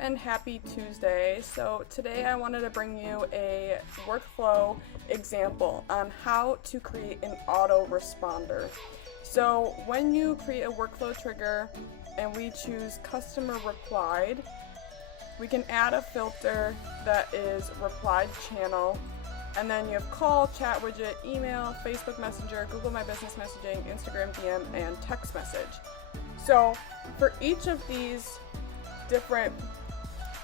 and happy Tuesday. So today I wanted to bring you a workflow example on how to create an autoresponder. So when you create a workflow trigger and we choose customer replied, we can add a filter that is replied channel, and then you have call, chat widget, email, Facebook Messenger, Google My Business Messaging, Instagram DM, and text message. So for each of these different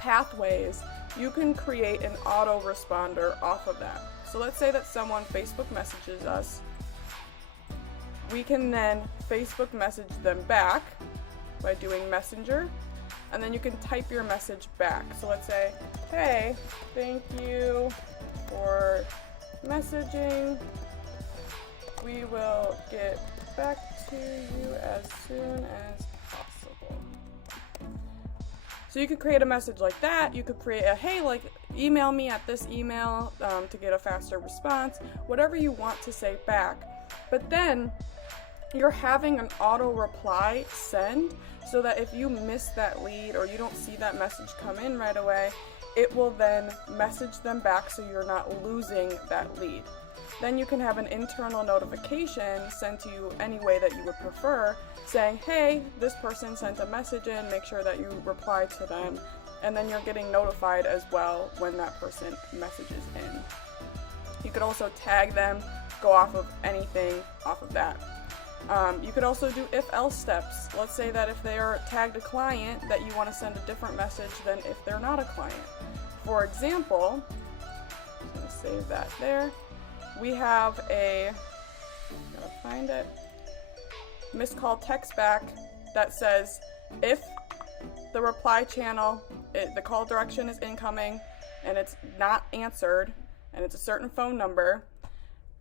pathways, you can create an autoresponder off of that. So let's say that someone Facebook messages us. We can then Facebook message them back by doing Messenger, and then you can type your message back. So let's say, hey, thank you for messaging. We will get back to you as soon as possible. So you could create a message like that. You could create a, hey, like email me at this email to get a faster response, whatever you want to say back. But then you're having an auto reply send, so that if you miss that lead or you don't see that message come in right away, it will then message them back so you're not losing that lead. Then you can have an internal notification sent to you any way that you would prefer, saying, hey, this person sent a message in, make sure that you reply to them, and then you're getting notified as well when that person messages in. You could also tag them, go off of anything off of that. You could also do if-else steps. Let's say that if they are tagged a client, that you want to send a different message than if they're not a client. For example, I'm going to save that there. We have a, gotta find it, missed call text back that says if the reply channel, the call direction is incoming and it's not answered and it's a certain phone number,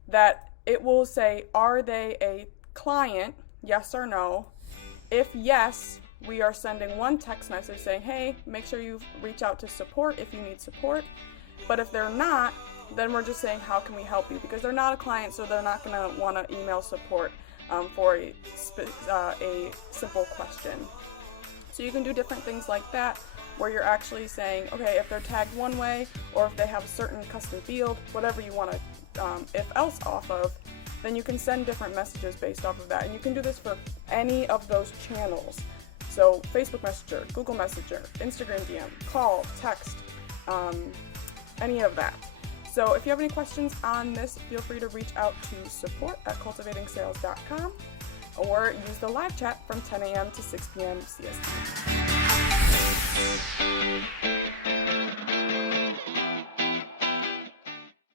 that it will say, are they a client, yes or no? If yes, we are sending one text message saying, hey, make sure you reach out to support if you need support. But if they're not, then we're just saying, how can we help you? Because they're not a client, so they're not going to want to email support for a simple question. So you can do different things like that, where you're actually saying, okay, if they're tagged one way, or if they have a certain custom field, whatever you want to if else off of, then you can send different messages based off of that. And you can do this for any of those channels. So Facebook Messenger, Google Messenger, Instagram DM, call, text, any of that. So if you have any questions on this, feel free to reach out to support@cultivatingsales.com or use the live chat from 10 a.m. to 6 p.m. CST.